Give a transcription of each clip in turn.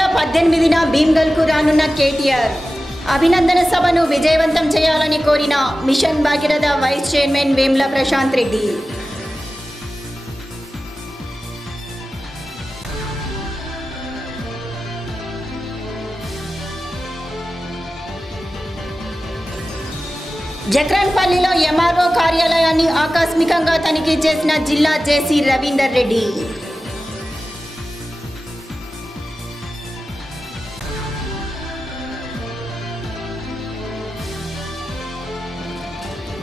నెల 18న భీమ్గల్కు రానున్న కేటీఆర్ అభినందన సభను విజయవంతం చేయాలని కోరిన mission Bhagiratha vice chairman Vemula Prashanth Reddy. జక్రన్పల్లిలో ఎంఆర్ఓ కార్యాలయాన్ని ఆకస్మికంగా తనిఖీ చేసిన జిల్లా జేసీ రవీందర్ రెడ్డి.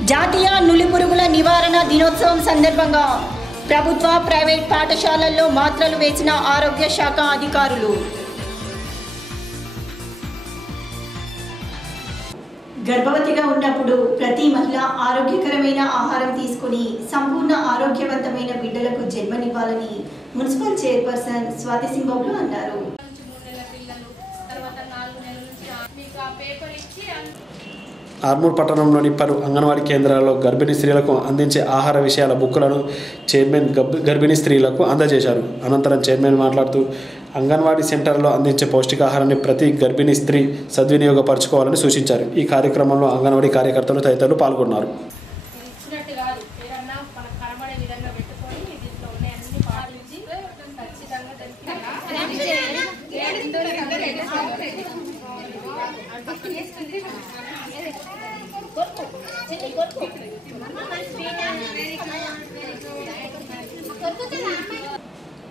జాతీయ నులిపురుగుల నివారణ దినోత్సవం సందర్భంగా ప్రభుత్వ ప్రైవేట్ పాఠశాలల్లో మాత్రలు వేసిన ఆరోగ్య శాఖ అధికారులు. గర్భవతిగా ఉన్నప్పుడు ప్రతి మహిళ ఆరోగ్యకరమైన ఆహారం తీసుకుని సంపూర్ణ ఆరోగ్యవంతమైన బిడ్డలకు జన్మనివ్వాలని మున్సిపల్ చైర్పర్సన్ స్వాతి సింబాబు అన్నారు. ఆర్మూర్ పట్టణంలోని పలు అంగన్వాడీ కేంద్రాల్లో గర్భిణీ స్త్రీలకు అందించే ఆహార విషయాల బుక్కులను చైర్మన్ గర్భిణీ స్త్రీలకు అందజేశారు. అనంతరం చైర్మన్ మాట్లాడుతూ అంగన్వాడీ సెంటర్లో అందించే పౌష్టికాహారాన్ని ప్రతి గర్భిణీ స్త్రీ సద్వినియోగపరచుకోవాలని సూచించారు. ఈ కార్యక్రమంలో అంగన్వాడీ కార్యకర్తలు తదితరులు పాల్గొన్నారు.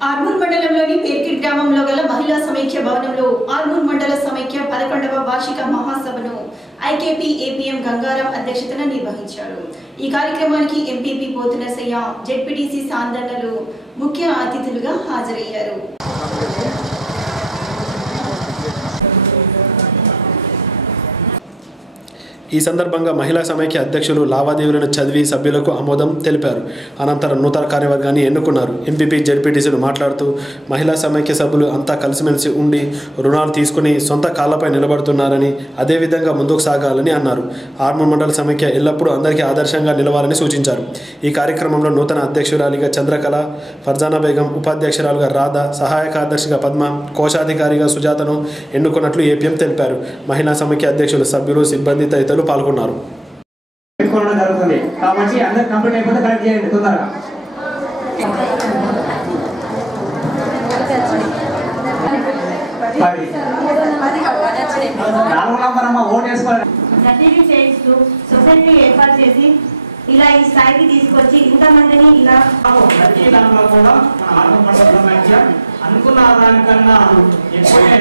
ఆర్మూర్ మండలంలోని పేర్కిట్ గ్రామంలో గల మహిళా సమైక్య భవనంలో ఆర్మూర్ మండల సమైక్య 11వ వార్షిక మహాసభను ఐకేపీ ఏపీఎం గంగారాం అధ్యక్షతన నిర్వహించారు. ఈ కార్యక్రమానికి ఎంపీపీ పోతునర్సయ్య, జెడ్పీటీసీ సాందన్నలు ముఖ్య అతిథులుగా హాజరయ్యారు. ఈ సందర్భంగా మహిళా సమైక్య అధ్యక్షులు లావాదేవీలను చదివి సభ్యులకు ఆమోదం తెలిపారు. అనంతరం నూతన కార్యవర్గాన్ని ఎన్నుకున్నారు. ఎంపీపీ, జెడ్పీటీసీలు మాట్లాడుతూ మహిళా సమైక్య సభ్యులు అంతా కలిసిమెలిసి ఉండి రుణాలు తీసుకుని సొంత కాళ్లపై నిలబడుతున్నారని, అదేవిధంగా ముందుకు సాగాలని అన్నారు. ఆర్మూర్ మండల సమైక్య ఎల్లప్పుడూ అందరికీ ఆదర్శంగా నిలవాలని సూచించారు. ఈ కార్యక్రమంలో నూతన అధ్యక్షురాలిగా చంద్రకళ, ఫర్జానా బేగం, ఉపాధ్యక్షురాలుగా రాధ, సహాయ కార్యదర్శిగా పద్మ, కోశాధికారిగా సుజాతను ఎన్నుకున్నట్లు ఏపీఎం తెలిపారు. మహిళా సమైక్య అధ్యక్షులు, సభ్యులు, సిబ్బంది తదితరులు పాల్గొన్నారు. జరుగుతుంది కాబట్టి అందరు కంప్లీట్ అయిపోతే కరెక్ట్ చేయండి తొందరగా. సొసైటీ ఏర్పాటు చేసి ఇలా ఈ స్థాయికి తీసుకొచ్చి ఇంతమందిని ఇలా ప్రతి దాంట్లో కూడా అనుకున్న దానికన్నా ఎక్కువే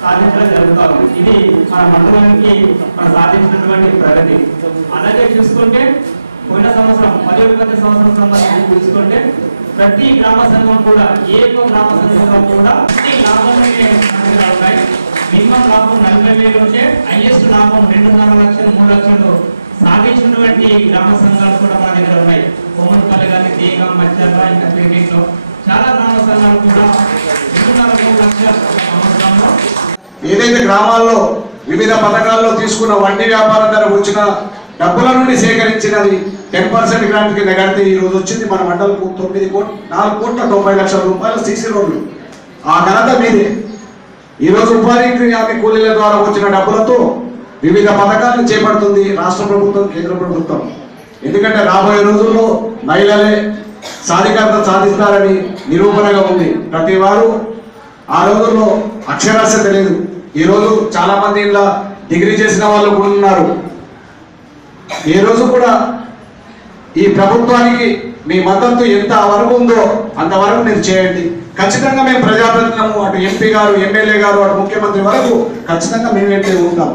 సాధించడం జరుగుతారు. ఇది మన మండలానికి మనం సాధించినటువంటి ప్రగతి. అలాగే చూసుకుంటే పోయిన సంవత్సరం 11వ సంవత్సరం చూసుకుంటే ప్రతి గ్రామ సంఘం కూడా ఏ ఒక్క గ్రామ సంఘంలో కూడా ప్రతి లాభంలోనే ఉన్నాయి. మినిమం లాభం 40,000 ఉంటే హైయెస్ట్ లాభం 2.5 లక్షలు 3 లక్షలు సాధించినటువంటి గ్రామ సంఘాలు కూడా మన దగ్గర ఉన్నాయి. కోమన్పల్లి కానీ, తీగం, మధ్యలో ఇంకా క్రికెట్లో చాలా గ్రామ సంఘాలు కూడా 2.5 లక్షల సంవత్సరంలో ఏదైతే గ్రామాల్లో వివిధ పథకాల్లో తీసుకున్న వడ్డీ వ్యాపారం ధర వచ్చిన డబ్బుల నుండి సేకరించినది 10% గ్రాంట్ కింద కడితే ఈ రోజు వచ్చింది మన మండలకు 4,90,00,000 రూపాయల సీసీ రోడ్లు. ఆ ఘనత మీదే. ఈరోజు ఉపాధి హామీ కూలీల ద్వారా వచ్చిన డబ్బులతో వివిధ పథకాలను చేపడుతుంది రాష్ట్ర ప్రభుత్వం, కేంద్ర ప్రభుత్వం. ఎందుకంటే రాబోయే రోజుల్లో మహిళలే సాధికారత సాధిస్తారని నిరూపణగా ఉంది. ప్రతి వారు ఆ రోజుల్లో అక్షరాస్యత లేదు. ఈరోజు చాలా మంది ఇలా డిగ్రీ చేసిన వాళ్ళు కూడా ఉన్నారు. ఏ రోజు కూడా ఈ ప్రభుత్వానికి మీ మద్దతు ఎంత వరకు ఉందో అంతవరకు మీరు చేయండి. ఖచ్చితంగా మేము ప్రజాప్రతినిధులము, అటు ఎంపీ గారు, ఎమ్మెల్యే గారు, అటు ముఖ్యమంత్రి వరకు ఖచ్చితంగా మేమైతే ఉంటాం.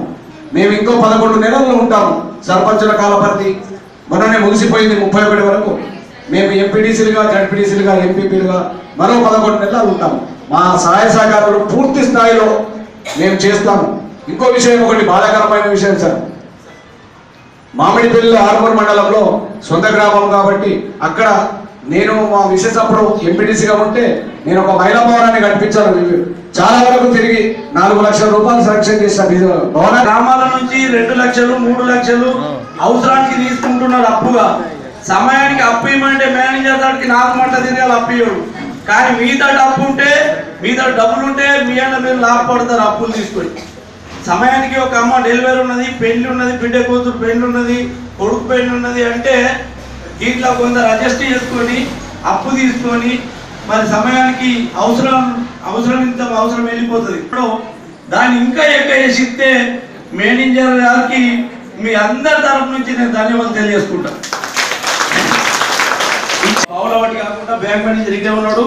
మేము ఇంకో 11 నెలల్లో ఉంటాము. సర్పంచుల కాలపరిధి మొన్ననే ముగిసిపోయింది 31 వరకు. మేము ఎంపీటీసీలుగా, జడ్పీటీసీలుగా, ఎంపీపీలుగా మరో 11 నెలలు ఉంటాము. మా సహాయ సహకారాలు పూర్తి స్థాయిలో మేము చేస్తాము. ఇంకో విషయం, ఒకటి బాధాకరమైన విషయం సార్, మామిడిపల్లి ఆర్మూర్ మండలంలో సొంత గ్రామం కాబట్టి అక్కడ నేను మా విశేష అప్పుడు ఎంపీటీసీగా ఉంటే నేను ఒక మహిళా భవనాన్ని కట్టించాను. చాలా వరకు తిరిగి 4 లక్షల రూపాయలు శాంక్షన్ చేసిన భవన. గ్రామాల నుంచి 2 లక్షలు 3 లక్షలు అవసరానికి తీసుకుంటున్నారు అప్పుగా. సమయానికి అప్పు ఇవ్వమంటే మేనేజర్ దానికి 4 మంటలు తిరగాలి అప్పు ఇవ్వడు. కానీ మిగతా అప్పు ఉంటే మీ దగ్గర డబ్బులు ఉంటే మీ అన్న మీరు లాభపడతారు అప్పులు తీసుకొని. సమయానికి ఒక అమ్మ డెలివరీ ఉన్నది, పెళ్లి ఉన్నది, బిడ్డ కూతురు పెళ్లి ఉన్నది, కొడుకు పెళ్లి ఉన్నది అంటే ఇట్లా కొందరు అడ్జస్ట్ చేసుకొని అప్పు తీసుకొని మరి సమయానికి అవసరం ఇంత అవసరం వెళ్ళిపోతుంది. ఇప్పుడు దాన్ని ఇంకా ఎక్కువ చేసిస్తే మేనేజర్ గారికి మీ అందరి తరఫు నుంచి నేను ధన్యవాదాలు తెలియజేసుకుంటాను. పావుల వడ్డీ కాకుండా బ్యాంక్ మేనేజర్ ఇదే ఉన్నాడు.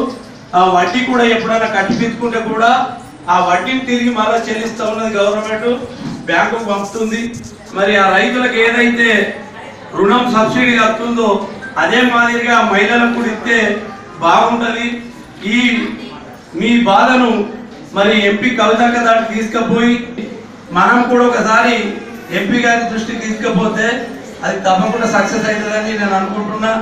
ఆ వడ్డీ కూడా ఎప్పుడైనా కట్టిపించుకుంటే కూడా ఆ వడ్డీని తిరిగి మళ్ళీ చెల్లిస్తూ ఉన్నది గవర్నమెంట్, బ్యాంకు పంపుతుంది. మరి ఆ రైతులకు ఏదైతే రుణం సబ్సిడీ వస్తుందో అదే మాదిరిగా మహిళలకు కూడా ఇస్తే బాగుంటుంది. ఈ మీ బాధను మరి ఎంపీ కవితక్క దానికి తీసుకుపోయి మనం కూడా ఒకసారి ఎంపీ గారి దృష్టికి తీసుకుపోతే అది తప్పకుండా సక్సెస్ అవుతుందని నేను అనుకుంటున్నా.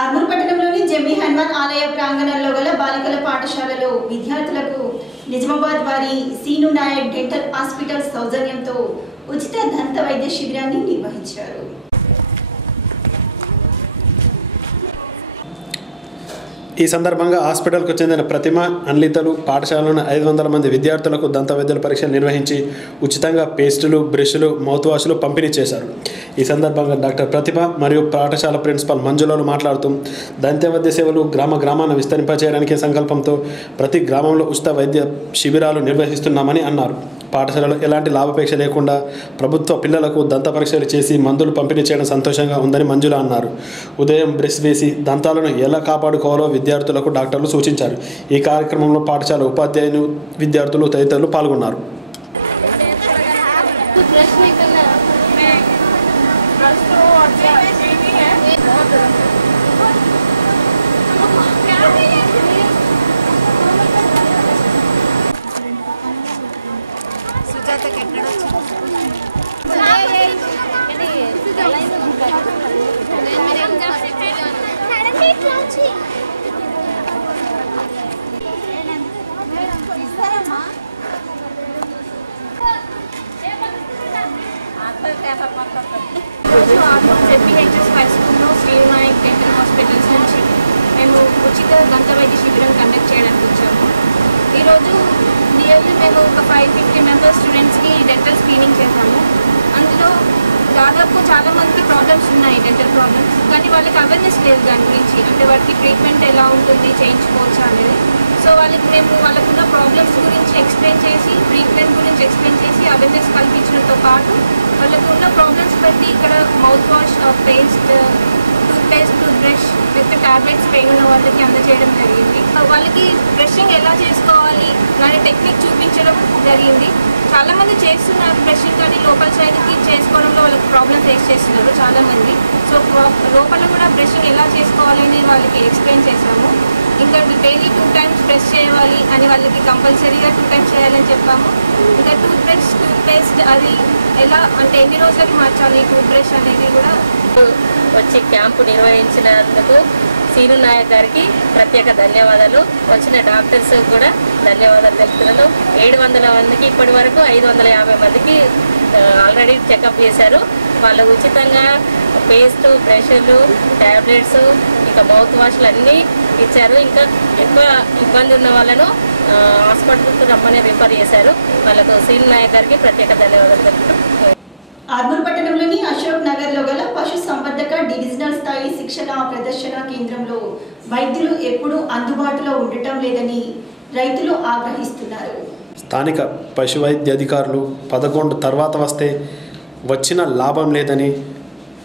ఆర్మూర్ పట్టణంలోని జమ్మి హనుమాన్ ఆలయ ప్రాంగణంలో గల బాలికల పాఠశాలలో విద్యార్థులకు నిజామాబాద్ వారి సీను నాయక్ డెంటల్ హాస్పిటల్ సౌజన్యంతో ఉచిత దంత వైద్య శిబిరాన్ని నిర్వహించారు. ఈ సందర్భంగా హాస్పిటల్కు చెందిన ప్రతిమ అన్లితలు పాఠశాలలోని 500 మంది విద్యార్థులకు దంత వైద్యుల పరీక్షలు నిర్వహించి ఉచితంగా పేస్టులు, బ్రష్లు, మౌత్ వాష్లు పంపిణీ చేశారు. ఈ సందర్భంగా డాక్టర్ ప్రతిభ మరియు పాఠశాల ప్రిన్సిపల్ మంజులను మాట్లాడుతూ దంత వైద్య సేవలు గ్రామాన విస్తరింపచేయడానికి సంకల్పంతో ప్రతి గ్రామంలో ఉచిత వైద్య శిబిరాలు నిర్వహిస్తున్నామని అన్నారు. పాఠశాలలో ఎలాంటి లాభాపేక్ష లేకుండా ప్రభుత్వ పిల్లలకు దంత పరీక్షలు చేసి మందులు పంపిణీ చేయడం సంతోషంగా ఉందని మంజుల అన్నారు. ఉదయం బ్రష్ వేసి దంతాలను ఎలా కాపాడుకోవాలో విద్యార్థులకు డాక్టర్లు సూచించారు. ఈ కార్యక్రమంలో పాఠశాల ఉపాధ్యాయులు, విద్యార్థులు తదితరులు పాల్గొన్నారు. జెడ్పీహెచ్ఎస్ హై స్కూల్లో సీను నాయక్ డెంటల్ హాస్పిటల్స్ నుంచి మేము ఉచిత దంత వైద్య శిబిరం కండక్ట్ చేయడానికి వచ్చాము. ఈరోజు నియర్లీ మేము ఒక 550 మెంబర్స్ స్టూడెంట్స్కి డెంటల్ స్క్రీనింగ్ చేశాము. అందులో దాదాపు చాలామందికి ప్రాబ్లమ్స్ ఉన్నాయి, డెంటల్ ప్రాబ్లమ్స్, కానీ వాళ్ళకి అవేర్నెస్ లేదు దాని గురించి, అంటే వాటికి ట్రీట్మెంట్ ఎలా ఉంటుంది, చేయించుకోవచ్చా అనేది. సో మేము వాళ్ళకున్న ప్రాబ్లమ్స్ గురించి ఎక్స్ప్లెయిన్ చేసి, ట్రీట్మెంట్ గురించి ఎక్స్ప్లెయిన్ చేసి అవేర్నెస్ కల్పించడంతో పాటు వాళ్ళకు ఉన్న ప్రాబ్లమ్స్ బట్టి ఇక్కడ mouth wash, paste, toothpaste, tooth brush with tablets pain ఉన్న వాళ్ళకి అందజేయడం జరిగింది. వాళ్ళకి బ్రషింగ్ ఎలా చేసుకోవాలి దాని టెక్నిక్ చూపించడం జరిగింది. చాలామంది చేస్తున్నారు బ్రషింగ్, కానీ లోపల సైడ్కి చేసుకోవడంలో వాళ్ళకి ప్రాబ్లమ్ ఫేస్ చేస్తున్నారు చాలామంది. సో లోపల కూడా బ్రషింగ్ ఎలా చేసుకోవాలి అని వాళ్ళకి ఎక్స్ప్లెయిన్ చేశాము. ఇంకా డైలీ 2 times బ్రష్ చేయాలి అని వాళ్ళకి కంపల్సరీగా 2 times చేయాలని చెప్పాము. ఇంకా టూత్ బ్రష్, టూత్ పేస్ట్ అది ఎలా అంటే ఎన్ని రోజులకి మార్చాలి టూత్ బ్రష్ అనేది కూడా. వచ్చి క్యాంపు నిర్వహించినందుకు సీను నాయక్ గారికి ప్రత్యేక ధన్యవాదాలు. వచ్చిన డాక్టర్స్ కూడా ధన్యవాదాలు తెలుపుతున్నాను. 700 మందికి ఇప్పటి వరకు 550 మందికి ఆల్రెడీ చెకప్ చేశారు. వాళ్ళు ఉచితంగా పేస్ట్, బ్రష్లు, ట్యాబ్లెట్స్, ఇంకా మౌత్ వాష్లు అన్నీ ఇచ్చారు. ఇంకా ఎక్కువ ఇబ్బంది ఉన్న వాళ్ళను హాస్పిటల్కి రమ్మని రిఫర్ చేశారు. వాళ్ళకు సీను నాయక్ గారికి ప్రత్యేక ధన్యవాదాలు తెలుపుతున్నాను. ఆర్మూర్ పట్టణంలోని అశోక్ నగర్లో గల పశు సంవర్ధక డివిజనల్ స్థాయి శిక్షణ ప్రదర్శన కేంద్రంలో వైద్యులు ఎప్పుడూ అందుబాటులో ఉండటం లేదని రైతులు ఆగ్రహిస్తున్నారు. స్థానిక పశు వైద్య అధికారులు 11 తర్వాత వస్తే వచ్చిన లాభం లేదని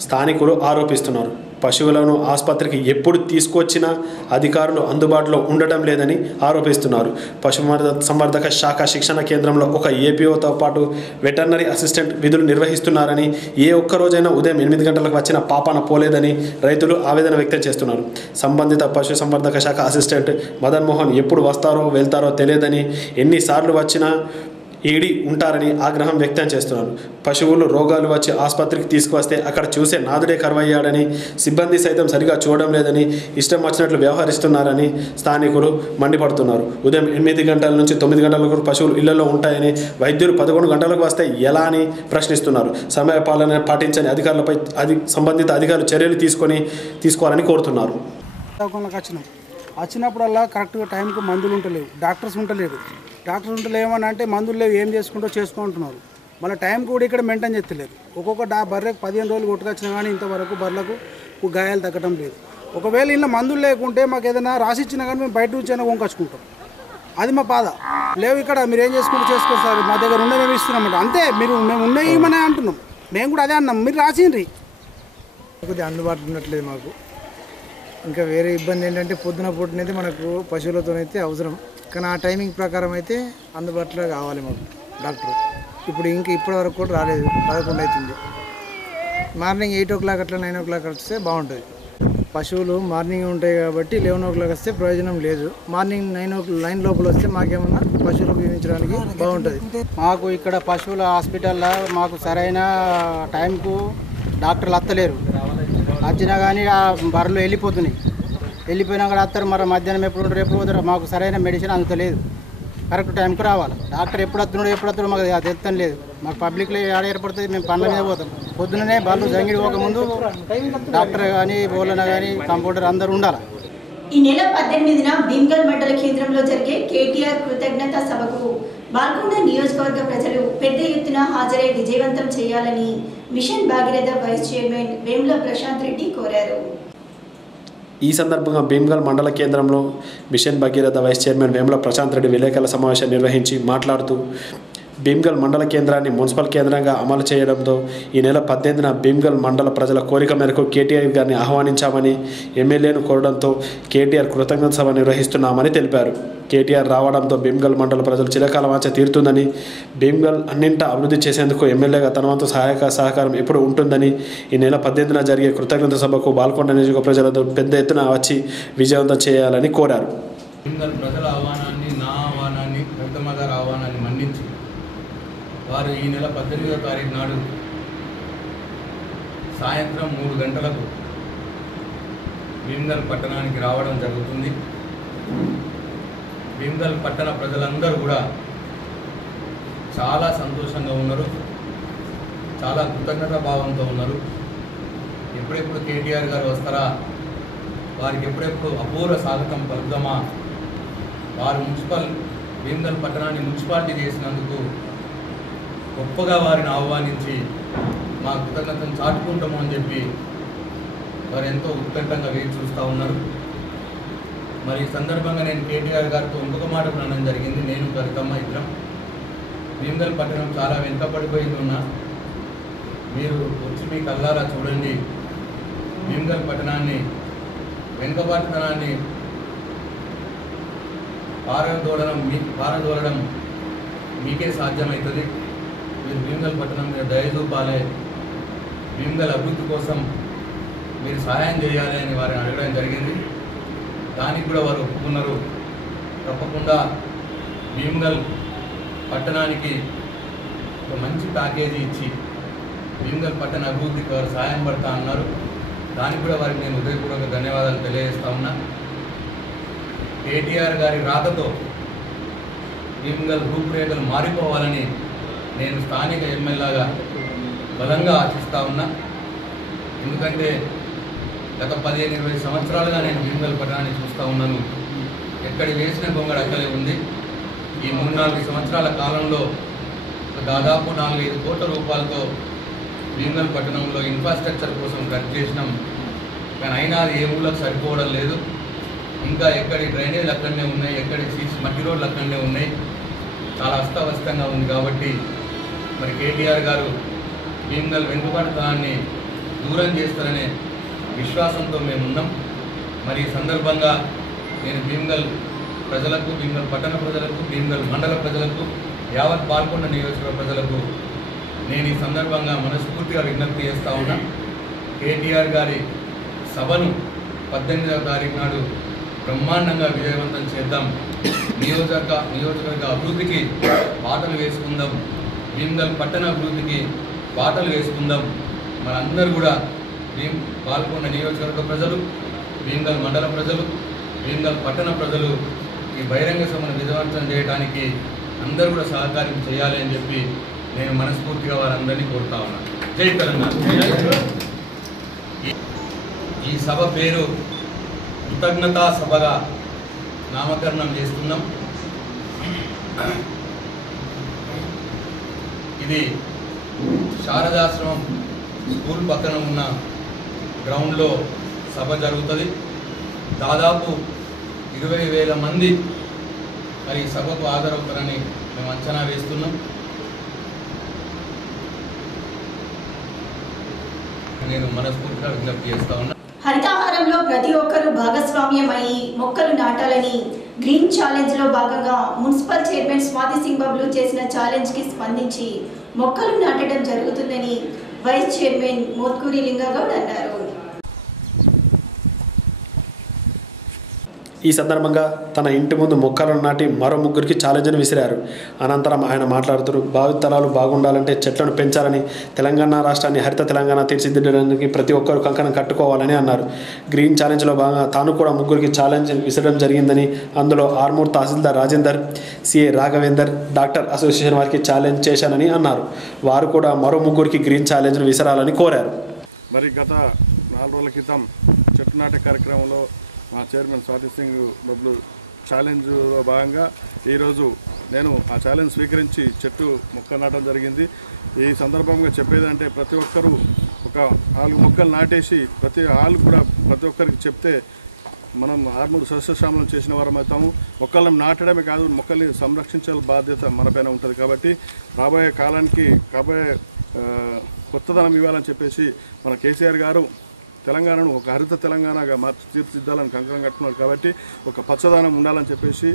స్థానికులు ఆరోపిస్తున్నారు. పశువులను ఆసుపత్రికి ఎప్పుడు తీసుకొచ్చినా అధికారులు అందుబాటులో ఉండటం లేదని ఆరోపిస్తున్నారు. పశు సంవర్ధక శాఖ శిక్షణ కేంద్రంలో ఒక ఏపీఓతో పాటు వెటర్నరీ అసిస్టెంట్ విధులు నిర్వహిస్తున్నారని, ఏ ఒక్కరోజైనా ఉదయం 8 గంటలకు వచ్చిన పాపాన పోలేదని రైతులు ఆవేదన వ్యక్తం చేస్తున్నారు. సంబంధిత పశు సంవర్ధక శాఖ అసిస్టెంట్ మదన్ మోహన్ ఎప్పుడు వస్తారో వెళ్తారో తెలియదని, ఎన్నిసార్లు వచ్చినా ఈడి ఉంటారని ఆగ్రహం వ్యక్తం చేస్తున్నారు. పశువులు రోగాలు వచ్చి ఆసుపత్రికి తీసుకువస్తే అక్కడ చూసే నాదుడే కరువయ్యాడని, సిబ్బంది సైతం సరిగా చూడడం లేదని, ఇష్టం వచ్చినట్లు వ్యవహరిస్తున్నారని స్థానికులు మండిపడుతున్నారు. ఉదయం 8 గంటల నుంచి 9 గంటల వరకు పశువులు ఇళ్లలో ఉంటాయని, వైద్యులు 11 గంటలకు వస్తే ఎలా అని ప్రశ్నిస్తున్నారు. సమయపాలన పాటించని అధికారులపై సంబంధిత అధికారులు చర్యలు తీసుకోవాలని కోరుతున్నారు. వచ్చినప్పుడల్లా కరెక్ట్గా టైంకి మందులు ఉంటలేవు, డాక్టర్స్ ఉంటలేరు. డాక్టర్స్ ఉంటలేమని అంటే మందులు లేవు, ఏం చేసుకుంటున్నారు. మళ్ళీ టైం కూడా ఇక్కడ మెయింటైన్ చేస్తలేరు. ఒక్కొక్క బర్రెకు 15 రోజులు కొట్టుకొచ్చినా కానీ ఇంతవరకు బర్రెలకు గాయాలు తగ్గడం లేదు. ఒకవేళ ఇలా మందులు లేకుంటే మాకు ఏదైనా రాసిచ్చినా కానీ మేము బయట నుంచి అయినా కొనుకొచ్చుకుంటాం. అది మా బాధ. లేవు ఇక్కడ మీరు ఏం చేసుకోరు సార్, మా దగ్గర ఉండే మేము ఇస్తున్నామంట. అంతే, మేము ఉన్నాయమనే అంటున్నాం. మేము కూడా అదే అన్నాం, మీరు రాసిండ్రి. కొద్దిగా అందుబాటులో ఉండట్లేదు మాకు. ఇంకా వేరే ఇబ్బంది ఏంటంటే పొద్దున పూటనైతే మనకు పశువులతోనైతే అవసరం, కానీ ఆ టైమింగ్ ప్రకారం అయితే అందుబాటులో కావాలి మాకు డాక్టర్. ఇప్పటి వరకు కూడా రాలేదు. 11 అవుతుంది. మార్నింగ్ 8 o'clock అట్లా 9 o'clock వస్తే బాగుంటుంది. పశువులు మార్నింగ్ ఉంటాయి కాబట్టి 11 o'clock వస్తే ప్రయోజనం లేదు. మార్నింగ్ 9 లోపల వస్తే మాకేమన్నా పశువులకు చూపించడానికి బాగుంటుంది. మాకు ఇక్కడ పశువుల హాస్పిటల్లో మాకు సరైన టైంకు డాక్టర్లు వస్తలేరు. వచ్చినా కానీ ఆ బర్రెలు వెళ్ళిపోయినా కూడా వస్తారు. మరి మధ్యాహ్నం ఎప్పుడు రేపు పోతారు. మాకు సరైన మెడిసిన్ అందుతలేదు. కరెక్ట్ టైంకి రావాలి. డాక్టర్ ఎప్పుడు వస్తున్నాడో మాకు అది తెలుస్తాను లేదు. మాకు పబ్లిక్లో ఆడ ఏర్పడుతుంది, మేము పనుల మీద పోతాం. పొద్దున్ననే బళ్ళు జంగిడి పోకముందు డాక్టర్ కానీ బోలన కానీ కంపౌండర్ అందరూ ఉండాలి. ఈ నెల 18న భీమ్గల్ మండల కేంద్రంలో జరిగే కేటీఆర్ కృతజ్ఞత సభకు బాల్కొండ నియోజకవర్గ ప్రజలు పెద్ద ఎత్తున హాజరై విజయవంతం చేయాలని mission Bhagiratha vice chairman Vemula Prashanth Reddy కోరారు. ఈ సందర్భంగా భీమ్గల్ మండల కేంద్రంలో mission Bhagiratha vice chairman Vemula Prashanth Reddy విలేకరుల సమావేశం నిర్వహించి మాట్లాడుతూ భీమ్గల్ మండల కేంద్రాన్ని మున్సిపల్ కేంద్రంగా అమలు చేయడంతో ఈ నెల 18న భీమ్గల్ మండల ప్రజల కోరిక మేరకు కేటీఆర్ గారిని ఆహ్వానించామని, ఎమ్మెల్యేను కోరడంతో కేటీఆర్ కృతజ్ఞత సభ నిర్వహిస్తున్నామని తెలిపారు. కేటీఆర్ రావడంతో భీమ్గల్ మండల ప్రజలు చిరకాల వాంఛ తీరుతుందని, భీమ్గల్ అన్నింటా అభివృద్ధి చేసేందుకు ఎమ్మెల్యేగా తన వంతు సహకారం ఎప్పుడు ఉంటుందని, ఈ నెల 18న జరిగే కృతజ్ఞత సభకు బాల్కొండ నియోజక ప్రజలతో పెద్ద ఎత్తున వచ్చి విజయవంతం చేయాలని కోరారు. భీమ్గల్ ప్రజల ఆహ్వానాన్ని, నా ఆహ్వానాన్ని, కవితమ్మ గారి ఆహ్వానాన్ని మన్నించి వారు ఈ నెల 18వ తారీఖు నాడు సాయంత్రం 3 గంటలకు భీమ్గల్ పట్టణానికి రావడం జరుగుతుంది. భీమ్గల్ పట్టణ ప్రజలందరూ కూడా చాలా సంతోషంగా ఉన్నారు, చాలా కృతజ్ఞతా భావంతో ఉన్నారు. ఎప్పుడెప్పుడు కేటీఆర్ గారు వస్తారా, వారికి ఎప్పుడెప్పుడు అపూర్వ స్వాగతం పలుకుదామా, వారు భీమ్గల్ పట్టణాన్ని మున్సిపాలిటీ చేసినందుకు గొప్పగా వారిని ఆహ్వానించి మా కృతజ్ఞతను చాటుకుంటాము అని చెప్పి వారు ఎంతో ఉత్కంఠంగా వేచి చూస్తూ ఉన్నారు. మరి ఈ సందర్భంగా నేను కేటీఆర్ గారితో ఇంకొక మాట అనడం జరిగింది. నేను కవితమ్మ ఇద్దరం భీమ్గల్ పట్టణం చాలా వెనుకబడిపోయింది ఉన్నా, మీరు వచ్చి మీ కళ్ళారా చూడండి, భీమ్గల్ పట్టణాన్ని వెనుకబడితనాన్ని పారదోలడం మీకే సాధ్యమవుతుంది. మీరు భీమ్గల్ పట్టణం మీద దయ చూపాలి, భీమ్గల్ అభివృద్ధి కోసం మీరు సహాయం చేయాలి అని వారిని అడగడం జరిగింది. దానికి కూడా వారు ఒప్పుకున్నారు. తప్పకుండా భీమ్గల్ పట్టణానికి ఒక మంచి ప్యాకేజీ ఇచ్చి భీమ్గల్ పట్టణ అభివృద్ధికి వారు సహాయం పడతా అన్నారు. దానికి కూడా వారికి నేను హృదయపూర్వక ధన్యవాదాలు తెలియజేస్తా ఉన్నా. కేటీఆర్ గారి రాకతో భీమ్గల్ రూపురేఖలు మారిపోవాలని నేను స్థానిక ఎమ్మెల్యేగా బలంగా ఆశిస్తూ ఉన్నా. ఎందుకంటే గత 15-20 సంవత్సరాలుగా నేను భీమ్గల్ పట్టణాన్ని చూస్తూ ఉన్నాను. ఎక్కడి వేసిన గొంగడ అక్కడే ఉంది. ఈ 3-4 సంవత్సరాల కాలంలో దాదాపు 4-5 కోట్ల రూపాయలతో భీమ్గల్ పట్టణంలో ఇన్ఫ్రాస్ట్రక్చర్ కోసం ఖర్చు చేసినాం. కానీ అయినా అది ఏ ఊళ్ళకు సరిపోవడం లేదు. ఇంకా ఎక్కడి డ్రైనేజీలు అక్కడనే ఉన్నాయి, ఎక్కడి మట్టి రోడ్లు అక్కడనే ఉన్నాయి. చాలా అస్తవ్యస్తంగా ఉంది. కాబట్టి మరి కేటీఆర్ గారు భీమ్గల్ వెనుకబడితనాన్ని దూరం చేస్తారనే విశ్వాసంతో మేమున్నాం. మరి ఈ సందర్భంగా నేను భీమ్గల్ ప్రజలకు, భీమ్గల్ పట్టణ ప్రజలకు, భీమ్గల్ మండల ప్రజలకు, యావత్ బాల్కొండ నియోజకవర్గ ప్రజలకు నేను ఈ సందర్భంగా మనస్ఫూర్తిగా విజ్ఞప్తి చేస్తూ ఉన్నా. కేటీఆర్ గారి సభను 18వ తారీఖు నాడు బ్రహ్మాండంగా విజయవంతం చేద్దాం. నియోజకవర్గ అభివృద్ధికి బాటలు వేసుకుందాం. భీమ్గల్ పట్టణ అభివృద్ధికి బాటలు వేసుకుందాం. మనందరూ కూడా బాల్కొండ నియోజకవర్గ ప్రజలు, భీమ్గల్ మండల ప్రజలు, భీమ్గల్ పట్టణ ప్రజలు ఈ బహిరంగ సభను విజయవంతం చేయడానికి అందరూ కూడా సహకారం చేయాలి అని చెప్పి నేను మనస్ఫూర్తిగా వారందరినీ కోరుతా ఉన్నాను. జై తెలంగాణ. ఈ సభ పేరు కృతజ్ఞతా సభగా నామకరణం చేస్తున్నాం. ఇది శారదాశ్రమం స్కూల్ పక్కన ఉన్న గ్రౌండ్లో సభ జరుగుతుంది. దాదాపు 20,000 మంది మరి సభకు హాజరవుతారని మేము అంచనా వేస్తున్నాం. నేను మనస్ఫూర్తిగా విజ్ఞప్తి చేస్తా ఉన్నా. హరితాహారంలో ప్రతి ఒక్కరూ భాగస్వామ్యం అయి మొక్కలు నాటాలని గ్రీన్ ఛాలెంజ్ లో భాగంగా మున్సిపల్ చైర్మన్ స్వాతి సింగ్ బబ్లు చేసిన ఛాలెంజ్ కి స్పందించి మొక్కలు నాటడం జరుగుతుందని వైస్ చైర్మన్ మోత్కూరి లింగగౌడ్ అన్నారు. ఈ సందర్భంగా తన ఇంటి ముందు మొక్కలను నాటి మరో 3కి ఛాలెంజ్ను విసిరారు. అనంతరం ఆయన మాట్లాడుతూ భావితరాలు బాగుండాలంటే చెట్లను పెంచాలని, తెలంగాణ రాష్ట్రాన్ని హరిత తెలంగాణ తీర్చిదిద్దడానికి ప్రతి ఒక్కరూ కంకణం కట్టుకోవాలని అన్నారు. గ్రీన్ ఛాలెంజ్లో భాగంగా తాను కూడా 3కి ఛాలెంజ్ విసరడం జరిగిందని, అందులో Armoor tahsildar Rajender, CA Raghavender, doctor association వారికి ఛాలెంజ్ చేశానని అన్నారు. వారు కూడా మరో 3కి గ్రీన్ ఛాలెంజ్ను విసరాలని కోరారు. మరి గత 4 రోజుల క్రితం చెట్టు నాటే కార్యక్రమంలో మా చైర్మన్ స్వాతి సింగ్ బబ్లు ఛాలెంజ్లో భాగంగా ఈరోజు నేను ఆ ఛాలెంజ్ స్వీకరించి చెట్టు మొక్క నాటడం జరిగింది. ఈ సందర్భంగా చెప్పేదంటే ప్రతి ఒక్కరూ ఒక 4 మొక్కలు నాటేసి ప్రతి ఒక్కరికి చెప్తే మనం 6 సస్యశ్యామలం చేసిన వారం అవుతాము. మొక్కలను నాటడమే కాదు, మొక్కల్ని సంరక్షించాల బాధ్యత మనపైన ఉంటుంది. కాబట్టి రాబోయే కాలానికి కొత్తదనం ఇవ్వాలని చెప్పేసి మన కేసీఆర్ గారు తెలంగాణను ఒక హరిత తెలంగాణగా మార్చి తీర్చిదిద్దాలని కంకణం కట్టుకున్నారు. కాబట్టి ఒక పచ్చదనం ఉండాలని చెప్పేసి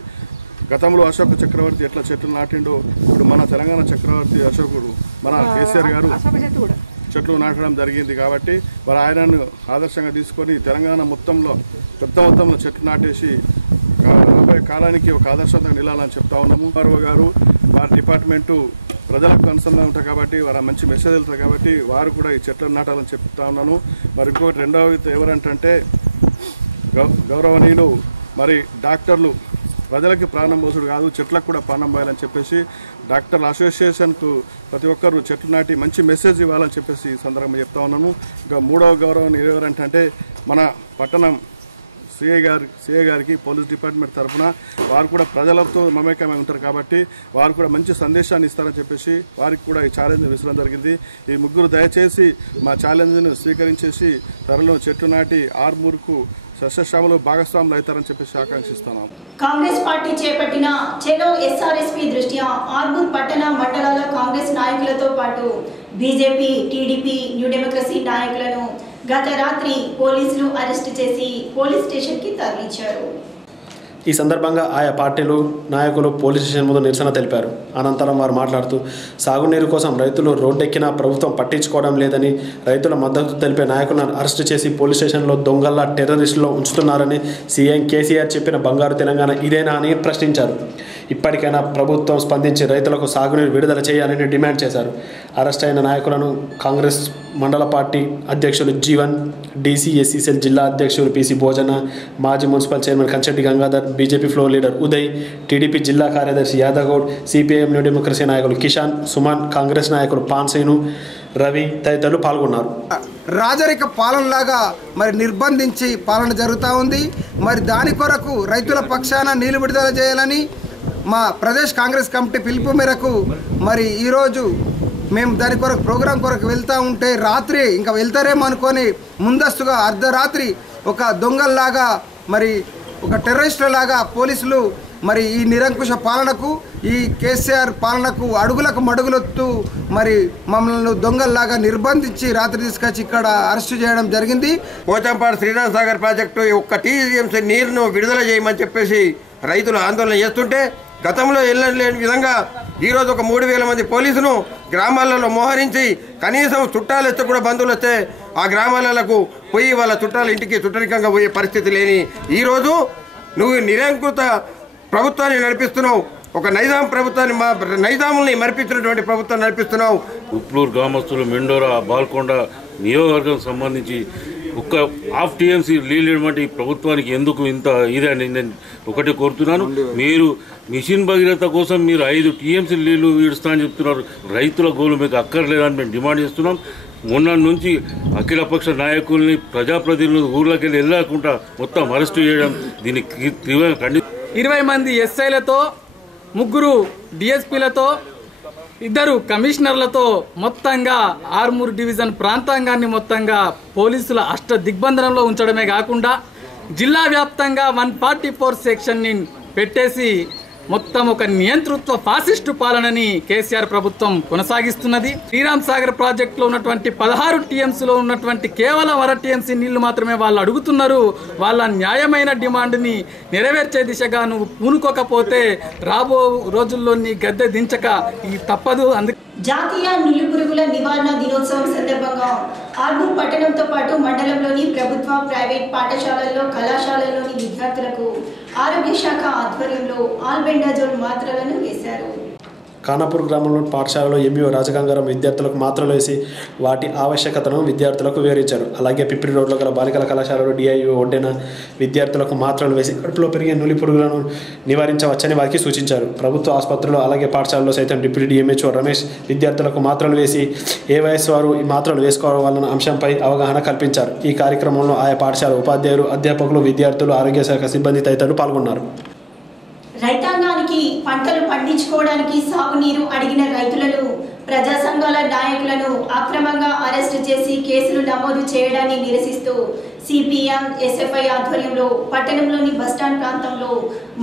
గతంలో అశోక చక్రవర్తి ఎట్లా చెట్లు నాటిండో ఇప్పుడు మన తెలంగాణ చక్రవర్తి అశోకుడు మన కేసీఆర్ గారు చెట్లు నాటడం జరిగింది. కాబట్టి వారు ఆయనను ఆదర్శంగా తీసుకొని తెలంగాణ మొత్తంలో పెద్ద మొత్తంలో చెట్లు నాటేసి రాబోయే కాలానికి ఒక ఆదర్శంగా నిలాలని చెప్తా ఉన్నాము. ఆర్ఓ గారు వారి డిపార్ట్మెంటు ప్రజలకు అనుసంధానం ఉంటాయి కాబట్టి వారు మంచి మెసేజ్ వెళ్తారు కాబట్టి వారు కూడా ఈ చెట్లను నాటాలని చెప్తా ఉన్నాను. మరి ఇంకొకటి రెండవది ఎవరంటే గౌరవనీయులు మరి డాక్టర్లు ప్రజలకి ప్రాణం పోసుడు కాదు, చెట్లకు కూడా ప్రాణం పోయాలని చెప్పేసి డాక్టర్ల అసోసియేషన్కు ప్రతి ఒక్కరు చెట్లు నాటి మంచి మెసేజ్ ఇవ్వాలని చెప్పేసి ఈ సందర్భంగా చెప్తా ఉన్నాము. ఇంకా 3వ గౌరవనీయులు ఎవరంటే మన పట్టణం సిఐ గారికి పోలీస్ డిపార్ట్మెంట్ తరఫున వారు కూడా ప్రజలతో మమేకమై ఉంటారు కాబట్టి వారు కూడా మంచి సందేశాన్ని ఇస్తారని చెప్పేసి వారికి కూడా ఈ ఛాలెంజ్ విసరడం జరిగింది. ఈ 3 దయచేసి మా ఛాలెంజ్ను స్వీకరించేసి త్వరలో చెట్టు నాటి ఆర్మూర్కు సస్యశ్యామలు భాగస్వాములు అవుతారని చెప్పేసి ఆకాంక్షిస్తున్నాం. కాంగ్రెస్ పార్టీ చేపట్టిన చెలో ఎస్ఆర్ఎస్పీ దృష్ట్యా ఆర్మూర్ పట్టణ మండలాల కాంగ్రెస్ నాయకులతో పాటు బీజేపీ, టీడీపీ, న్యూ డెమోక్రసీ నాయకులను గత రాత్రి పోలీసులు అరెస్టు చేసి పోలీస్ స్టేషన్కి తరలించారు. ఈ సందర్భంగా ఆయా పార్టీలు నాయకులు పోలీస్ స్టేషన్ ముందు నిరసన తెలిపారు. అనంతరం వారు మాట్లాడుతూ సాగునీరు కోసం రైతులు రోడ్డెక్కినా ప్రభుత్వం పట్టించుకోవడం లేదని, రైతుల మద్దతు తెలిపే నాయకులను అరెస్టు చేసి పోలీస్ స్టేషన్లో దొంగల్లా టెర్రరిస్టులో ఉంచుతున్నారని, సీఎం కేసీఆర్ చెప్పిన బంగారు తెలంగాణ ఇదేనా అని ప్రశ్నించారు. ఇప్పటికైనా ప్రభుత్వం స్పందించి రైతులకు సాగునీరు విడుదల చేయాలని డిమాండ్ చేశారు. అరెస్ట్ అయిన నాయకులను కాంగ్రెస్ మండల పార్టీ అధ్యక్షులు జీవన్, డీసీఎస్సీ సెల్ జిల్లా అధ్యక్షులు పీసీ భోజన, మాజీ municipal chairman Kanchetti Gangadhar, BJP floor leader Uday, TDP జిల్లా కార్యదర్శి యాదగౌడ్, సిపిఐఎం న్యూ డెమోక్రసీ నాయకులు కిషాన్, సుమన్, కాంగ్రెస్ నాయకులు పాన్సేను, రవి తదితరులు పాల్గొన్నారు. రాజరిక పాలనలాగా మరి నిర్బంధించి పాలన జరుగుతూ ఉంది. మరి దాని కొరకు రైతుల పక్షాన నీళ్లు విడుదల చేయాలని మా ప్రదేశ్ కాంగ్రెస్ కమిటీ పిలుపు మేరకు మరి ఈరోజు మేము దాని కొరకు ప్రోగ్రాం కొరకు వెళ్తూ ఉంటే రాత్రి ఇంకా వెళ్తారేమో అనుకొని ముందస్తుగా అర్ధరాత్రి ఒక దొంగల్లాగా మరి ఒక టెర్రరిస్టులాగా పోలీసులు మరి ఈ నిరంకుశ పాలనకు, ఈ కేసీఆర్ పాలనకు అడుగులకు మడుగులొత్తు మరి మమ్మల్ని దొంగల్లాగా నిర్బంధించి రాత్రి తీసుకొచ్చి ఇక్కడ అరెస్టు చేయడం జరిగింది. పోచంపాడు శ్రీరామ్ సాగర్ ప్రాజెక్టు ఒక్క టీఎంసీ నీరును విడుదల చేయమని చెప్పేసి రైతులు ఆందోళన చేస్తుంటే గతంలో వెళ్ళలేని విధంగా ఈరోజు ఒక 3,000 మంది పోలీసును గ్రామాలలో మోహరించి కనీసం చుట్టాలు వస్తే కూడా బంధువులు వస్తే ఆ గ్రామాలకు పోయి వాళ్ళ చుట్టాల ఇంటికి చుట్టరికంగా పోయే పరిస్థితి లేని ఈరోజు నువ్వు నిరంకుశ ప్రభుత్వాన్ని నడిపిస్తున్నావు. ఒక నైజాం ప్రభుత్వాన్ని నైజాముల్ని మరిపించినటువంటి ప్రభుత్వాన్ని నడిపిస్తున్నావు. ఉప్లూరు గ్రామస్తులు మెండోరా, బాల్కొండ నియోజకవర్గం సంబంధించి ఒక్క హాఫ్ టీఎంసీ నీళ్ళు ఇవ్వమంటే ఈ ప్రభుత్వానికి ఎందుకు ఇంత ఇదే అని నేను ఒకటి కోరుతున్నాను. మీరు మిషన్ భగీరథ కోసం మీరు 5 టీఎంసీ నీళ్లు ఇడుస్తా అని చెప్తున్నారు. రైతుల గోలు మీకు అక్కర్లేదని మేము డిమాండ్ చేస్తున్నాం. మొన్న నుంచి అఖిలపక్ష నాయకుల్ని, ప్రజాప్రతినిధులు ఊర్లోకి వెళ్ళకుండా మొత్తం అరెస్టు చేయడం దీనికి తీవ్రంగా 20 మంది ఎస్ఐలతో 3 డిఎస్పీలతో 2 కమిషనర్లతో మొత్తంగా ఆర్మూర్ డివిజన్ ప్రాంతాంగాన్ని మొత్తంగా పోలీసుల దిగ్బంధనంలో ఉంచడమే కాకుండా జిల్లా వ్యాప్తంగా 144 సెక్షన్ని పెట్టేసి మొత్తం ఒక నియంతృత్వ ఫాసిస్టు పాలనని కేసీఆర్ ప్రభుత్వం కొనసాగిస్తున్నది. శ్రీరామ్ సాగర్ ప్రాజెక్టులో ఉన్నటువంటి 16 టీఎంసీలో ఉన్నటువంటి కేవలం 1 టీఎంసీ నీళ్లు మాత్రమే వాళ్ళు అడుగుతున్నారు. వాళ్ళ న్యాయమైన డిమాండ్ని నెరవేర్చే దిశగా నువ్వు పూనుకోకపోతే రాబో రోజుల్లో నీ గద్దె దించక తప్పదు. జాతీయ నులిపురుగుల నివారణ దినోత్సవం సందర్భంగా ఆర్మూర్ పట్టణంతో పాటు మండలంలోని ప్రభుత్వ ప్రైవేట్ పాఠశాలల్లో కళాశాలల్లోని విద్యార్థులకు ఆరోగ్య శాఖ ఆధ్వర్యంలో ఆల్బెండాజోల్ మాత్రలను వేశారు. ఖానాపూర్ గ్రామంలోని పాఠశాలలో ఎంఈఓ రాజగంగారం విద్యార్థులకు మాత్రలు వేసి వాటి ఆవశ్యకతను విద్యార్థులకు వివరించారు. అలాగే పిప్పిడి రోడ్లో గల బాలికల కళాశాలలో డిఐఓ ఒడ్డెన విద్యార్థులకు మాత్రలు వేసి కడుపులో పెరిగే నులి పురుగులను నివారించవచ్చని వారికి సూచించారు. ప్రభుత్వ ఆసుపత్రులు అలాగే పాఠశాలలో సైతం డిప్యూటీ డిఎంహెచ్ఓ రమేష్ విద్యార్థులకు మాత్రలు వేసి ఏ వయస్సు వారు ఈ మాత్రలు వేసుకోవాలన్న అంశంపై అవగాహన కల్పించారు. ఈ కార్యక్రమంలో ఆయా పాఠశాల ఉపాధ్యాయులు, అధ్యాపకులు, విద్యార్థులు, ఆరోగ్య శాఖ సిబ్బంది తదితరులు పాల్గొన్నారు. రైతాంగానికి పంటలు పండించుకోవడానికి సాగునీరు అడిగిన రైతులను ప్రజా సంఘాల నాయకులను అక్రమంగా అరెస్టు చేసి కేసులు నమోదు చేయడాన్ని నిరసిస్తూ సిపిఎం ఎస్ఎఫ్ఐ ఆధ్వర్యంలో పట్టణంలోని బస్టాండ్ ప్రాంతంలో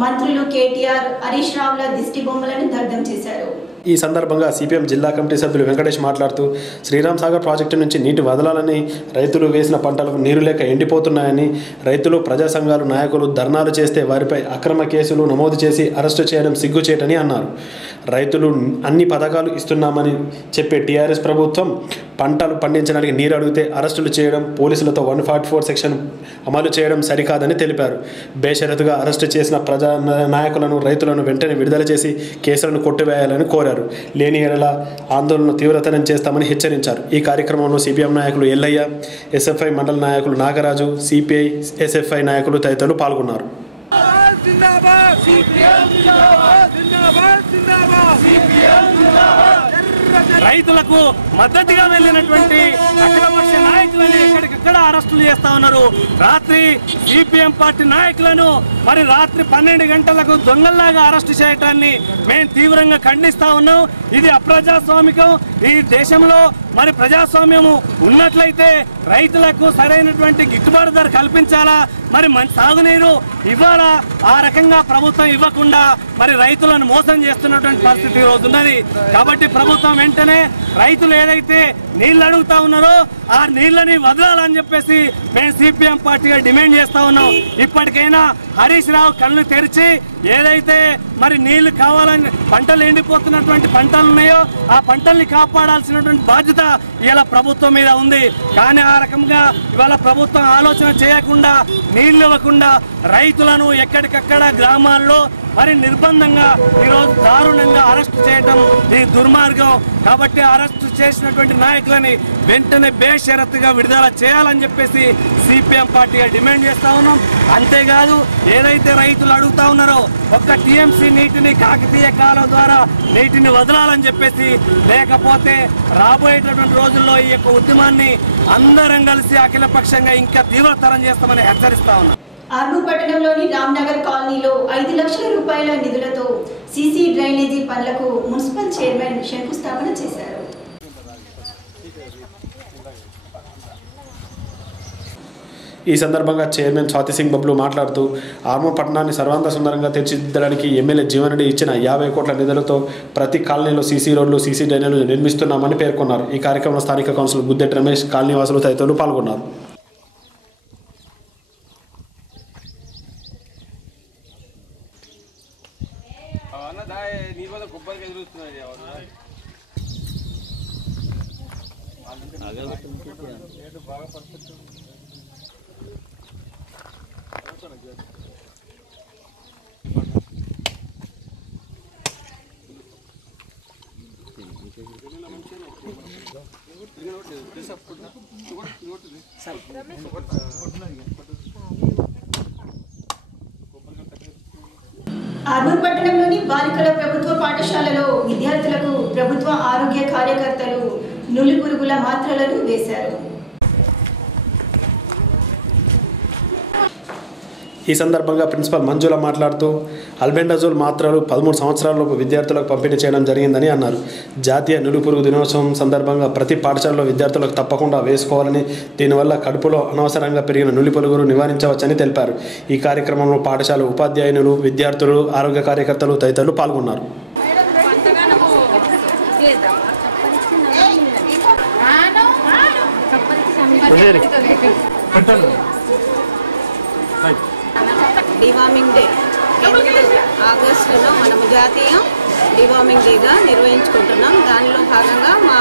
మంత్రులు కేటీఆర్, హరీష్ రావుల దిష్టి బొమ్మలను దగ్ధం చేశారు. ఈ సందర్భంగా సిపిఎం జిల్లా కమిటీ సభ్యులు వెంకటేష్ మాట్లాడుతూ శ్రీరామ్ సాగర్ ప్రాజెక్టు నుంచి నీటి వదలాలని, రైతులు వేసిన పంటలకు నీరు లేక ఎండిపోతున్నాయని, రైతులు, ప్రజా సంఘాలు నాయకులు ధర్నాలు చేస్తే వారిపై అక్రమ కేసులు నమోదు చేసి అరెస్టు చేయడం సిగ్గుచేటని అన్నారు. రైతులు అన్ని పథకాలు ఇస్తున్నామని చెప్పే టీఆర్ఎస్ ప్రభుత్వం పంటలు పండించడానికి నీరు అడిగితే అరెస్టులు చేయడం, పోలీసులతో 144 సెక్షన్ అమలు చేయడం సరికాదని తెలిపారు. బేషరతుగా అరెస్టు చేసిన ప్రజా నాయకులను, రైతులను వెంటనే విడుదల చేసి కేసులను కొట్టివేయాలని కోరారు. లేని ఎడల ఆందోళన తీవ్రతరం చేస్తామని హెచ్చరించారు. ఈ కార్యక్రమంలో సిపిఎం నాయకులు ఎల్లయ్య, ఎస్ఎఫ్ఐ మండల నాయకులు నాగరాజు, సిపిఐ ఎస్ఎఫ్ఐ నాయకులు తదితరులు పాల్గొన్నారు. రైతులకు మద్దతుగా వెళ్ళినటువంటి అఖిలపక్ష నాయకులను ఎక్కడికక్కడ అరెస్టులు చేస్తా ఉన్నారు. రాత్రి సిపిఎం పార్టీ నాయకులను రాత్రి 12 గంటలకు దొంగల్లాగా అరెస్టు చేయటాన్ని మేము తీవ్రంగా ఖండిస్తా ఉన్నాం. ఇది అప్రజాస్వామికం. ఈ దేశంలో ప్రజాస్వామ్యము ఉన్నట్లయితే రైతులకు సరైనటువంటి గిట్టుబాటు ధర కల్పించాలా, మంచి సాగునీరు ఇవ్వాలా. ఆ రకంగా ప్రభుత్వం ఇవ్వకుండా రైతులను మోసం చేస్తున్నటువంటి పరిస్థితి ఈ రోజు ఉన్నది. కాబట్టి ప్రభుత్వం వెంటనే రైతులు ఏదైతే నీళ్లు అడుగుతా ఉన్నారో ఆ నీళ్లని వదలాలని చెప్పేసి మేము సిపిఎం పార్టీగా డిమాండ్ చేస్తా ఉన్నాం. ఇప్పటికైనా హరీష్ రావు కళ్ళు తెరిచి ఏదైతే నీళ్లు కావాలని పంటలు ఎండిపోతున్నటువంటి పంటలు ఉన్నాయో ఆ పంటల్ని కాపాడాల్సినటువంటి బాధ్యత ఇలా ప్రభుత్వం మీద ఉంది. కానీ ఆ రకంగా ఇవాళ ప్రభుత్వం ఆలోచన చేయకుండా నీళ్లు ఇవ్వకుండా రైతులను ఎక్కడికక్కడ గ్రామాల్లో నిర్బంధంగా ఈరోజు దారుణంగా అరెస్టు చేయడం ఈ దుర్మార్గం. కాబట్టి అరెస్టు చేసినటువంటి నాయకులని వెంటనే బేషరతుగా విడుదల చేయాలని చెప్పేసి సిపిఎం పార్టీగా డిమాండ్ చేస్తా ఉన్నాం. అంతేకాదు ఏదైతే రైతులు అడుగుతా ఉన్నారో ఒక్క టీఎంసీ నీటిని కాకతీయ కాలం ద్వారా నీటిని వదలాలని చెప్పేసి, లేకపోతే రాబోయేటటువంటి రోజుల్లో ఈ యొక్క ఉద్యమాన్ని అందరం కలిసి అఖిలపక్షంగా ఇంకా తీవ్రతరం చేస్తామని హెచ్చరిస్తా ఉన్నాం. ఆర్మూర్ పట్టణంలోని రామ్నగర్ కాలనీలో 5 లక్షల రూపాయల నిధులతో సీసీ డ్రైనేజీ పనులకు మున్సిపల్ చైర్మన్ శంకుస్థాపన చేశారు. ఈ సందర్భంగా చైర్మన్ స్వాతి సింగ్ బబ్లు మాట్లాడుతూ ఆర్మూర్ పట్టణాన్ని సర్వాంగ సుందరంగా తీర్చిదిద్దడానికి ఎమ్మెల్యే జీవనరెడ్డి ఇచ్చిన 50 కోట్ల నిధులతో ప్రతి కాలనీలో సీసీ రోడ్లు, సీసీ డ్రైనేజీలు నిర్మిస్తున్నామని పేర్కొన్నారు. ఈ కార్యక్రమంలో స్థానిక కౌన్సిలర్ గుద్దెట్టి రమేష్, కాలనీ వాసులు తదితరులు పాల్గొన్నారు. ఆర్మూర్ పట్టణంలోని బాలికల ప్రభుత్వ పాఠశాలలో విద్యార్థులకు ప్రభుత్వ ఆరోగ్య కార్యకర్తలు నులి పురుగుల మాత్రలను వేశారు. ఈ సందర్భంగా ప్రిన్సిపల్ మంజుల మాట్లాడుతూ అల్బెండజోల్ మాత్రలు 13 సంవత్సరాలలోపు విద్యార్థులకు పంపిణీ చేయడం జరిగిందని అన్నారు. జాతీయ నులిపురుగు దినోత్సవం సందర్భంగా ప్రతి పాఠశాలలో విద్యార్థులకు తప్పకుండా వేసుకోవాలని, దీనివల్ల కడుపులో అనవసరంగా పెరిగిన నులిపురుగును నివారించవచ్చని తెలిపారు. ఈ కార్యక్రమంలో పాఠశాల ఉపాధ్యాయులు, విద్యార్థులు, ఆరోగ్య కార్యకర్తలు తదితరులు పాల్గొన్నారు. డివార్మింగ్ డే 10th ఆగస్టులో మనము జాతీయ డివార్మింగ్ డేగా నిర్వహించుకుంటున్నాం. దానిలో భాగంగా మా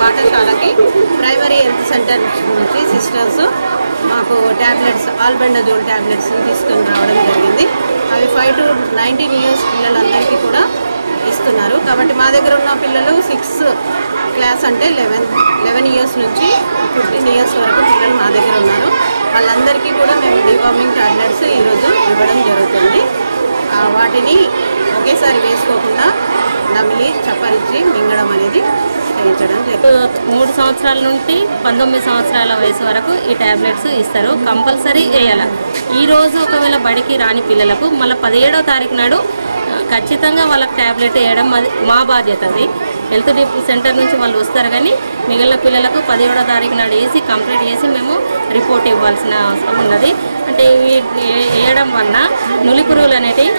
పాఠశాలకి ప్రైమరీ హెల్త్ సెంటర్ నుంచి సిస్టర్స్ మాకు ట్యాబ్లెట్స్, ఆల్బెండజోల్ ట్యాబ్లెట్స్ని తీసుకొని రావడం జరిగింది. అవి 5 to 19 years పిల్లలందరికీ కూడా ఇస్తున్నారు. కాబట్టి మా దగ్గర ఉన్న పిల్లలు 6th క్లాస్ అంటే 11 years నుంచి 15 years వరకు పిల్లలు మా దగ్గర ఉన్నారు. వాళ్ళందరికీ కూడా మేము డివార్మింగ్ టాబ్లెట్స్ ఈరోజు ఇవ్వడం జరుగుతుంది. వాటిని ఒకేసారి వేసుకోకుండా నమిలి చప్పరించి మింగడం అనేది చేయించడం జరుగుతుంది. 3 సంవత్సరాల నుండి 19 సంవత్సరాల వయసు వరకు ఈ ట్యాబ్లెట్స్ ఇస్తారు. కంపల్సరీ వేయాలి. ఈరోజు ఒకవేళ బడికి రాని పిల్లలకు మళ్ళీ 17వ తారీఖు నాడు ఖచ్చితంగా వాళ్ళకి ట్యాబ్లెట్ వేయడం మా బాధ్యత. అది హెల్త్ సెంటర్ నుంచి వాళ్ళు వస్తారు, కానీ మిగిలిన పిల్లలకు 17వ తారీఖు నాడు వేసి కంప్లీట్ చేసి మేము రిపోర్ట్ ఇవ్వాల్సిన అవసరం ఉన్నది. అంటే ఇవి వేయడం వలన నులి పురుగులు అనేటివి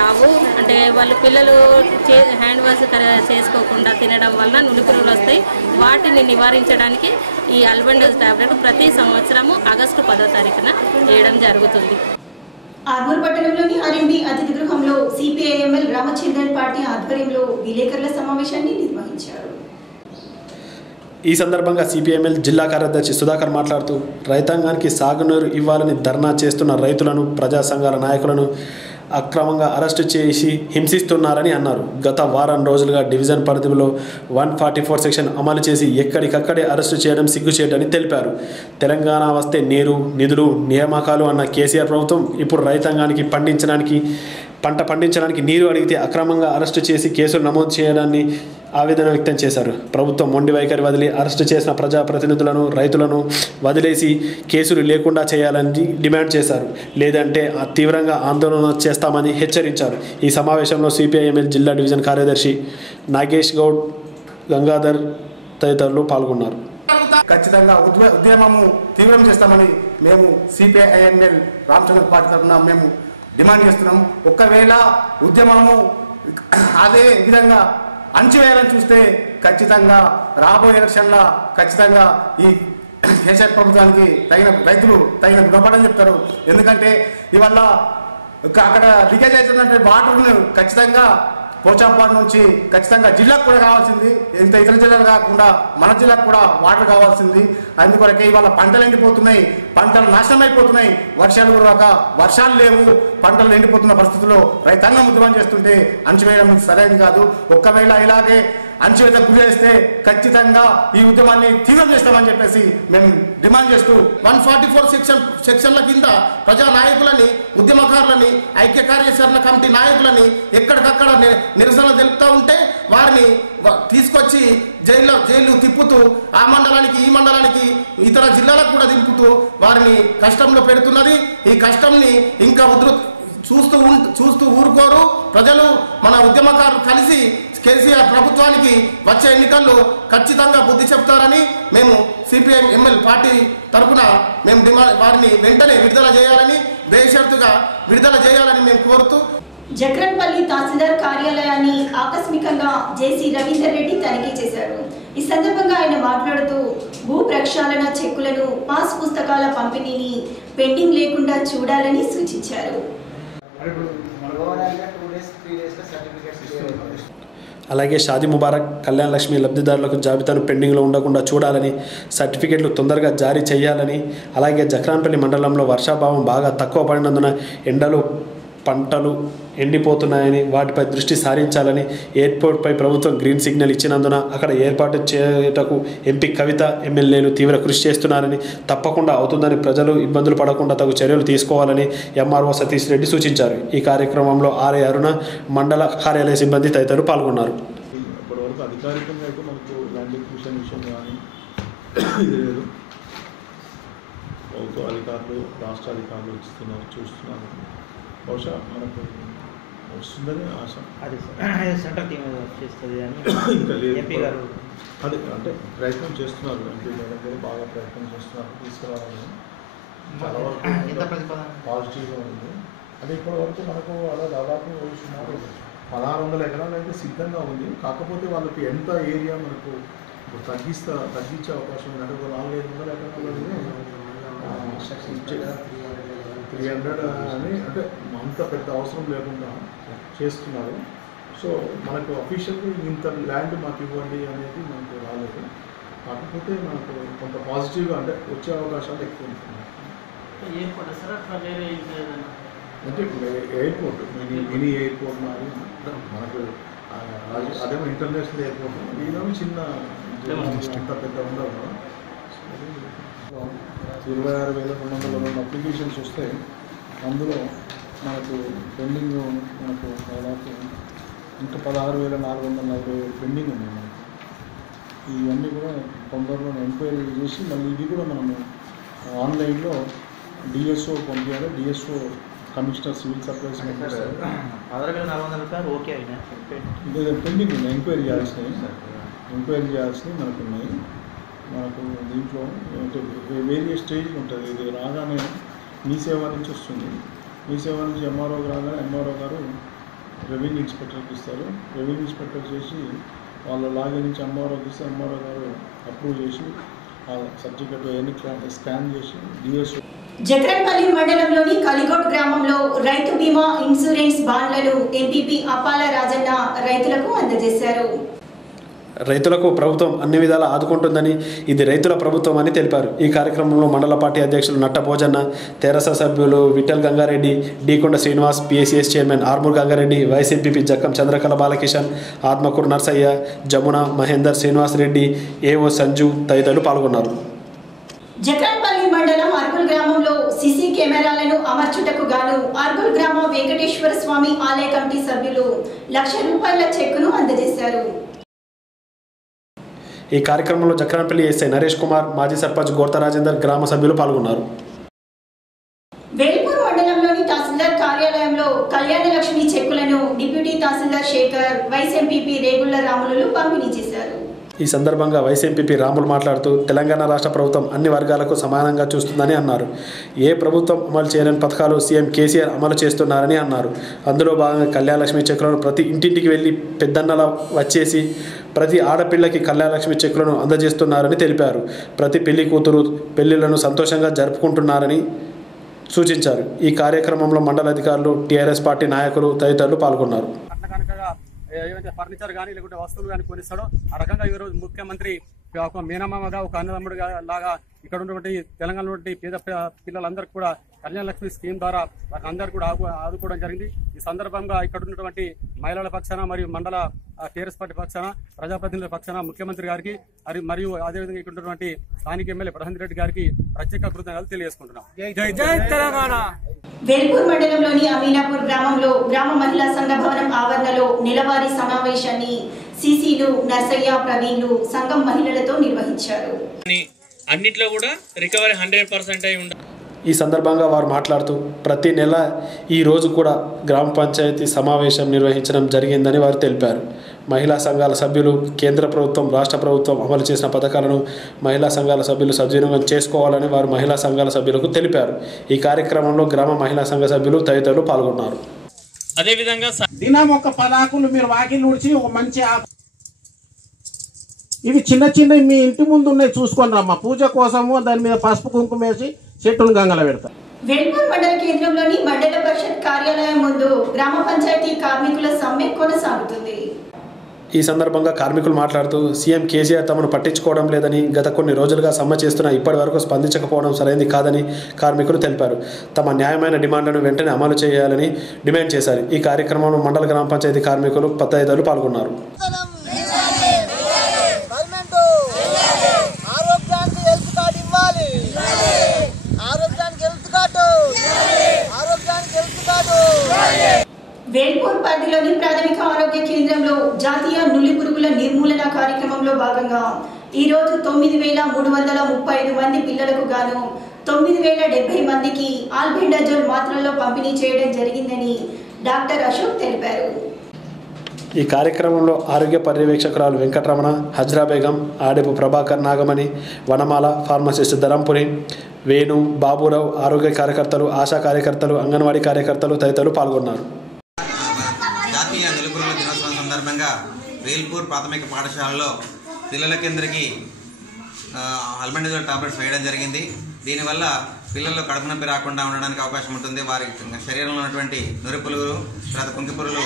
రావు. అంటే వాళ్ళు పిల్లలు హ్యాండ్ వాష్ చేసుకోకుండా తినడం వలన నులి పురుగులు వస్తాయి. వాటిని నివారించడానికి ఈ అల్బెండోజ్ టాబ్లెట్ ప్రతి సంవత్సరము ఆగస్టు 10వ తారీఖున వేయడం జరుగుతుంది. ఆర్మూర్ పట్టణంలోని ఆర్ఎంబీ అతిథి గృహంలో సిపిఐఎంఎల్ రామచంద్రన్ పార్టీ ఆధ్వర్యంలో విలేకరుల సమావేశాన్ని నిర్వహించారు. ఈ సందర్భంగా సిపిఐఎంఎల్ జిల్లా కార్యదర్శి సుధాకర్ మాట్లాడుతూ రైతాంగానికి సాగునీరు ఇవ్వాలని ధర్నా చేస్తున్న రైతులను, ప్రజా సంఘాల నాయకులను అక్రమంగా అరెస్టు చేసి హింసిస్తున్నారని అన్నారు. గత వారం రోజులుగా డివిజన్ పరిధిలో 144 సెక్షన్ అమలు చేసి ఎక్కడికక్కడే అరెస్టు చేయడం సిగ్గుచేటని తెలిపారు. తెలంగాణ వస్తే నీరు, నిధులు, నియామకాలు అన్న కేసీఆర్ ప్రభుత్వం ఇప్పుడు రైతాంగానికి పంట పండించడానికి నీరు అడిగితే అక్రమంగా అరెస్టు చేసి కేసులు నమోదు చేయడాన్ని ఆవేదన వ్యక్తం చేశారు. ప్రభుత్వం మొండి వైఖరి వదిలి అరెస్టు చేసిన ప్రజాప్రతినిధులను, రైతులను వదిలేసి కేసులు లేకుండా చేయాలని డిమాండ్ చేశారు. లేదంటే తీవ్రంగా ఆందోళన చేస్తామని హెచ్చరించారు. ఈ సమావేశంలో సిపిఐఎంఎల్ జిల్లా డివిజన్ కార్యదర్శి నాగేష్ గౌడ్, గంగాధర్ తదితరులు పాల్గొన్నారు. ఖచ్చితంగా ఉద్యమము తీవ్రం చేస్తామని మేము సిపిఐఎంఎల్ రామచంద్ర పార్టీ తరఫున మేము డిమాండ్ చేస్తున్నాం. ఒకవేళ ఉద్యమము అదే విధంగా అణచివేయాలని చూస్తే ఖచ్చితంగా రాబోయే ఎలక్షన్ల ఖచ్చితంగా ఈ కేసీఆర్ ప్రభుత్వానికి రైతులు తగిన గుణపడని చెప్తారు. ఎందుకంటే ఇవల్ల అక్కడ లీకేజ్ అవుతుందంటే వాటర్ను ఖచ్చితంగా పోచాంపాడు నుంచి ఖచ్చితంగా జిల్లాకు కూడా కావాల్సింది. ఇతర జిల్లాలు కాకుండా మన జిల్లాకు కూడా వాటర్ కావాల్సింది. అందుకొరకే ఇవాళ పంటలు ఎండిపోతున్నాయి, పంటలు నాశనం అయిపోతున్నాయి. వర్షాలు కురవక, వర్షాలు లేవు, పంటలు ఎండిపోతున్న పరిస్థితుల్లో రైతాంగం ఉద్యమం చేస్తుంటే అణచివేయడం సరైనది కాదు. ఒక్కవేళ ఇలాగే అణచివేత గురి చేస్తే ఖచ్చితంగా ఈ ఉద్యమాన్ని తీవ్రం చేస్తామని చెప్పేసి మేము డిమాండ్ చేస్తూ 144 సెక్షన్ల కింద ప్రజా నాయకులని, ఉద్యమకారులని, ఐక్య కార్యాచరణ కమిటీ నాయకులని ఎక్కడికక్కడ నిరసన తెలుపుతూ ఉంటే వారిని తీసుకొచ్చి జైలు తిప్పుతూ ఆ మండలానికి, ఈ మండలానికి, ఇతర జిల్లాలకు కూడా దింపుతూ వారిని కష్టంలో పెడుతున్నది. ఈ కష్టంని ఇంకా చూస్తూ ఊరుకోరు ప్రజలు. మన ఉద్యమకారులు కలిసి కేసీఆర్ ప్రభుత్వానికి వచ్చే ఎన్నికల్లో ఖచ్చితంగా బుద్ధి చెప్తారని మేము సిపిఐఎంఎల్ పార్టీ తరఫున మేము వారిని వెంటనే విడుదల చేయాలని, బేషరతుగా విడుదల చేయాలని మేము కోరుతూ జక్రన్పల్లి తహసీల్దార్ కార్యాలయాన్ని ఆకస్మికంగా జేసీ రవీందర్ రెడ్డి తనిఖీ చేశారు. ఈ సందర్భంగా ఆయన మాట్లాడుతూ భూ ప్రక్షాళన చెక్కులను, పాస్ పుస్తకాల పంపిణీని పెండింగ్ లేకుండా చూడాలని సూచించారు. అలాగే షాదీ ముబారక్, కళ్యాణ లక్ష్మి లబ్ధిదారులకు జాబితాను పెండింగ్లో ఉండకుండా చూడాలని, సర్టిఫికెట్లు తొందరగా జారీ చేయాలని, అలాగే జక్రాన్పల్లి మండలంలో వర్షాభావం బాగా తక్కువ పడినందున ఎండలు, పంటలు ఎండిపోతున్నాయని వాటిపై దృష్టి సారించాలని, ఎయిర్పోర్ట్పై ప్రభుత్వం గ్రీన్ సిగ్నల్ ఇచ్చినందున అక్కడ ఏర్పాటు చేయటకు ఎంపీ కవిత, ఎమ్మెల్యేలు తీవ్ర కృషి చేస్తున్నారని, తప్పకుండా అవుతుందని, ప్రజలు ఇబ్బందులు పడకుండా తగు చర్యలు తీసుకోవాలని ఎంఆర్ఓ సతీష్ రెడ్డి సూచించారు. ఈ కార్యక్రమంలో ఆర్ఏ అరుణ, మండల కార్యాలయ సిబ్బంది తదితరులు పాల్గొన్నారు. ప్రభుత్వ అధికారులు రాష్ట్ర అధికారులు ఇస్తున్నారు, చూస్తున్నారు. బహుశా మనకు వస్తుందని ఆశ. అదే సెంట్రల్ టీమ్ చేస్తుంది అని ఇంకా లేదు. ఎంపీ గారు అదే అంటే ప్రయత్నం చేస్తున్నారు. ఎంపీ మేడం కూడా బాగా ప్రయత్నం చేస్తున్నారు తీసుకురావాలని. చాలా వరకు పాజిటివ్గా ఉంది. అంటే ఇప్పటి వరకు మనకు అలా దాదాపు సుమారు 1600 ఎకరాలు అయితే సిద్ధంగా ఉంది. కాకపోతే వాళ్ళకి ఎంత ఏరియా మనకు తగ్గించే అవకాశం ఉంది. అంటే ఒక 400-500 ఎకరాలు 300 అని అంటే అంత పెద్ద అవసరం లేకుండా చేస్తున్నారు. సో మనకు అఫీషియల్గా ఇంత ల్యాండ్ మాకు ఇవ్వండి అనేది మనకు రాలేదు. కాకపోతే మనకు కొంత పాజిటివ్గా అంటే వచ్చే అవకాశాలు ఎక్కువ ఉంటున్నాయి. అంటే ఎయిర్పోర్ట్ మినీ ఎయిర్పోర్ట్ మాది మనకు అదేమో ఇంటర్నేషనల్ ఎయిర్పోర్ట్, ఇదేమో చిన్న అంత పెద్ద ఉండవు. 26,202 అప్లికేషన్స్ వస్తాయి. అందులో మనకు పెండింగ్ మనకు దాదాపు ఇంకా 16,440 పెండింగ్ ఉన్నాయి మనకు. ఇవన్నీ కూడా తొందరలో ఎంక్వైరీ చేసి మళ్ళీ ఇది కూడా మనము ఆన్లైన్లో డిఎస్ఓ పంపించాలి. డిఎస్ఓ కమిషనర్ సివిల్ సప్లైస్ పంపిస్తారు. 16,400 ఓకే అయినా పెండింగ్ ఉన్నాయి, ఎంక్వైరీ చేయాల్సినవి మనకు ఉన్నాయి. మనకు దీంట్లో వేరియస్ స్టేజ్ ఉంటుంది. ఇది రాగానే మీ సేవ నుంచి వస్తుంది. మీ సేవ నుంచి ఎంఆర్ఓకి రాగానే ఎంఆర్ఓ గారు రెవెన్యూ ఇన్స్పెక్టర్కి ఇస్తారు. రెవెన్యూ ఇన్స్పెక్టర్ చేసి వాళ్ళ లాగిన్ నుంచి ఎంఆర్ఓకి ఇస్తే ఎంఆర్ఓ గారు అప్రూవ్ చేసి ఆ సర్టిఫికెట్ అవన్నీ స్కాన్ చేసి డిఎస్ఓ. జక్రన్పల్లి మండలంలోని కలిగోడ్ గ్రామంలో రైతు బీమా ఇన్సూరెన్స్ బాండ్లను ఎంపీపీ అప్పాల రాజన్న రైతులకు అందజేశారు. రైతులకు ప్రభుత్వం అన్ని విధాలా ఆదుకుంటుందని, ఇది రైతుల ప్రభుత్వం అని తెలిపారు. ఈ కార్యక్రమంలో మండల పార్టీ అధ్యక్షులు నట్ట భోజన్న, తెరస సభ్యులు Vithal Gangareddy, Deekonda Srinivas, PSCS chairman Armoor Gangareddy, vice MPP Jakkam Chandrakala Balakishan, Atmakur Narsaiah, Jamuna, Mahender, Srinivas Reddy, AO Sanju తదితరులు పాల్గొన్నారు. జక్రన్పల్లి మండలం అర్గుల్ గ్రామంలో సీసీ కెమెరాలను అమర్చుటకు గాను అర్గుల్ గ్రామ వెంకటేశ్వర స్వామి ఆలయ కమిటీ సభ్యులు ₹1,00,000 చెక్కును అందజేశారు. ఈ కార్యక్రమంలో జక్రన్పల్లి ఎస్ఐ నరేష్ కుమార్, మాజీ సర్పంచ్ గోర్త రాజేందర్, గ్రామ సభ్యులు పాల్గొన్నారు. వేల్పూర్ మండలంలోని తహసీల్దార్ కార్యాలయంలో కళ్యాణ లక్ష్మి చెక్కులను డిప్యూటీ తహసీల్దార్ శేఖర్, వైస్ ఎంపీపీ రేగుళ్ల రాములు పంపిణీ చేశారు. ఈ సందర్భంగా వైస్ ఎంపీపీ రాములు మాట్లాడుతూ తెలంగాణ రాష్ట్ర ప్రభుత్వం అన్ని వర్గాలకు సమానంగా చూస్తుందని అన్నారు. ఏ ప్రభుత్వం అమలు చేయలేని పథకాలు సీఎం కేసీఆర్ అమలు చేస్తున్నారని అన్నారు. అందులో భాగంగా కళ్యాణలక్ష్మి చెక్కులను ప్రతి ఇంటింటికి వెళ్ళి పెద్దన్నలా వచ్చేసి ప్రతి ఆడపిల్లకి కళ్యాణలక్ష్మి చెక్కులను అందజేస్తున్నారని తెలిపారు. ప్రతి పెళ్లి కూతురు పెళ్లిళ్లను సంతోషంగా జరుపుకుంటున్నారని సూచించారు. ఈ కార్యక్రమంలో మండల అధికారులు, టీఆర్ఎస్ పార్టీ నాయకులు తదితరులు పాల్గొన్నారు. ఏవైతే ఫర్నిచర్ కానీ లేకుంటే వస్తువులు కానీ కొనిస్తాడో ఆ రకంగా ఈరోజు ముఖ్యమంత్రి ఒక మేనమామగా, ఒక అన్నదమ్ముడుగా లాగా ఇక్కడ ఉన్నటువంటి తెలంగాణ పేద పిల్లలందరికీ కూడా కళ్యాణ లక్ష్మి స్కీమ్ ద్వారా వారందరూ కూడా ఆదుకోవడం జరిగింది. ఈ సందర్భంగా ఇక్కడ ఉన్నటువంటి మహిళల పక్షాన మరియు మండల టీఆర్ఎస్ పార్టీ పక్షాన, ప్రజాప్రతినిధుల పక్షాన ముఖ్యమంత్రి గారికి మరియు అదేవిధంగా ఇక్కడ ఉన్నటువంటి స్థానిక ఎమ్మెల్యే ప్రశాంత్ రెడ్డి గారికి ప్రత్యేక కృతజ్ఞతలు తెలియజేసుకుంటున్నాం. జై తెలంగాణ. వేల్పూర్ మండలంలోని అమీనాపూర్ గ్రామంలో గ్రామ మహిళా సంఘ భవనం ఆవరణలో నెలవారీ సమావేశాన్ని సిసిలు నర్సయ్య, ప్రవీణ్లు సంఘం మహిళలతో నిర్వహించారు. అన్నిట్లో కూడా రికవరీ 100% అయి ఉండాలి. ఈ సందర్భంగా వారు మాట్లాడుతూ ప్రతి నెల ఈ రోజు కూడా గ్రామ పంచాయతీ సమావేశం నిర్వహించడం జరిగిందని వారు తెలిపారు. మహిళా సంఘాల సభ్యులు కేంద్ర ప్రభుత్వం, రాష్ట్ర ప్రభుత్వం అమలు చేసిన పథకాలను మహిళా సంఘాల సభ్యులు సద్వినియోగం చేసుకోవాలని వారు మహిళా సంఘాల సభ్యులకు తెలిపారు. ఈ కార్యక్రమంలో గ్రామ మహిళా సంఘ సభ్యులు తదితరులు పాల్గొన్నారు. అదేవిధంగా దినం ఒక 10 ఆకులు మీరు వాకిలు ఊడ్చి ఒక మంచి ఆకు, ఇవి చిన్న చిన్న మీ ఇంటి ముందు ఉన్నాయి చూసుకొని రమ్మా. పూజ కోసము దాని మీద పసుపు కుంకుమ వేసి చెట్టును గంగల పెడతారు. వేల్పూర్ మండల కేంద్రంలోని మండల పరిషత్ కార్యాలయం ముందు గ్రామ పంచాయతీ కార్మికుల సమ్మె కొనసాగుతుంది. ఈ సందర్భంగా కార్మికులు మాట్లాడుతూ సీఎం కేసీఆర్ తమను పట్టించుకోవడం లేదని, గత కొన్ని రోజులుగా సమ్మె చేస్తున్నా ఇప్పటి వరకు స్పందించకపోవడం సరైనది కాదని కార్మికులు తెలిపారు. తమ న్యాయమైన డిమాండ్లను వెంటనే అమలు చేయాలని డిమాండ్ చేశారు. ఈ కార్యక్రమంలో మండల గ్రామ పంచాయతీ కార్మికులు తదితరులు పాల్గొన్నారు. వేల్పూర్ పరిధిలోని ప్రాథమిక ఆరోగ్య కేంద్రంలో జాతీయ నులి పురుగుల నిర్మూలన కార్యక్రమంలో భాగంగా ఈరోజు 9,335 మంది పిల్లలకు గాను 9,070 మందికి ఆల్బెండజోల్ మాత్రల్లో పంపిణీ చేయడం జరిగిందని డాక్టర్ అశోక్ తెలిపారు. ఈ కార్యక్రమంలో ఆరోగ్య పర్యవేక్షకురాలు వెంకటరమణ, హజ్రా బేగం, ఆడెపు ప్రభాకర్ నాగమణి, వనమాల, ఫార్మసిస్ట్ ధరంపురి, వేణు, బాబురావు, ఆరోగ్య కార్యకర్తలు, ఆశా కార్యకర్తలు, అంగన్వాడీ కార్యకర్తలు తదితరులు పాల్గొన్నారు. జాతీయ నిలుపురుల దినోత్సవం సందర్భంగా వేల్పూర్ ప్రాథమిక పాఠశాలలో పిల్లలకందరికీ ఆల్బెండజోల్ టాబ్లెట్స్ వేయడం జరిగింది. దీనివల్ల పిల్లల్లో కడుపు నొప్పి రాకుండా ఉండడానికి అవకాశం ఉంటుంది. వారి శరీరంలో ఉన్నటువంటి నురిపులుగులు తర్వాత కుంకిపురులు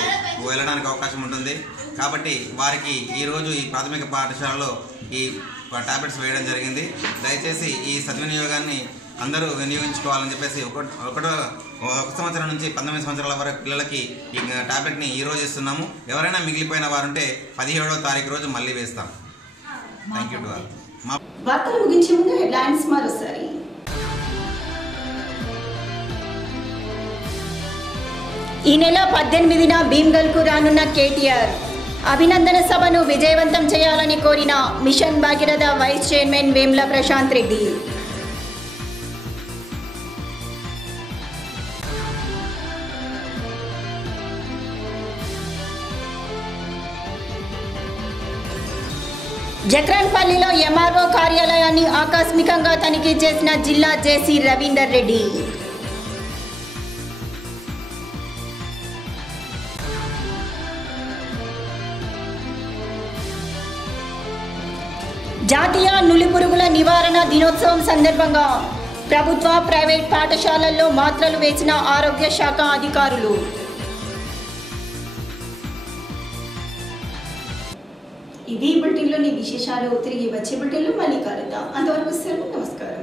వెళ్ళడానికి అవకాశం ఉంటుంది. కాబట్టి వారికి ఈరోజు ఈ ప్రాథమిక పాఠశాలలో ఈ టాబ్లెట్స్ వేయడం జరిగింది. దయచేసి ఈ సద్వినియోగాన్ని అందరూ వినియోగించుకోవాలని చెప్పేసి ఒక సంవత్సరం నుంచి 19 సంవత్సరాల వరకు పిల్లలకి ఈ టాబ్లెట్ని ఈరోజు ఇస్తున్నాము. ఎవరైనా మిగిలిపోయిన వారుంటే 17వ తారీఖు రోజు మళ్ళీ వేస్తాం. Thank you to all. వార్తలు ముగించే ముందు హెడ్లైన్స్ మరోసారి. ఈ నెల 18న భీమ్గల్కు రానున్న కేటీఆర్ అభినందన సభను విజయవంతం చేయాలని కోరిన mission Bhagiratha vice chairman Vemula Prashanth Reddy. జక్రన్పల్లిలో ఎంఆర్ఓ కార్యాలయాన్ని ఆకస్మికంగా తనిఖీ చేసిన జిల్లా జేసీ రవీందర్ రెడ్డి. జాతీయ నులిపురుగుల నివారణ దినోత్సవం సందర్భంగా ప్రభుత్వ ప్రైవేట్ పాఠశాలల్లో మాత్రలు వేసిన ఆరోగ్య శాఖ అధికారులు. ఇవి బులెటిన్లోని విశేషాలు. తిరిగి వచ్చే బులెటిన్లో మళ్ళీ కలుద్దాం. అంతవరకు సెలవు. నమస్కారం.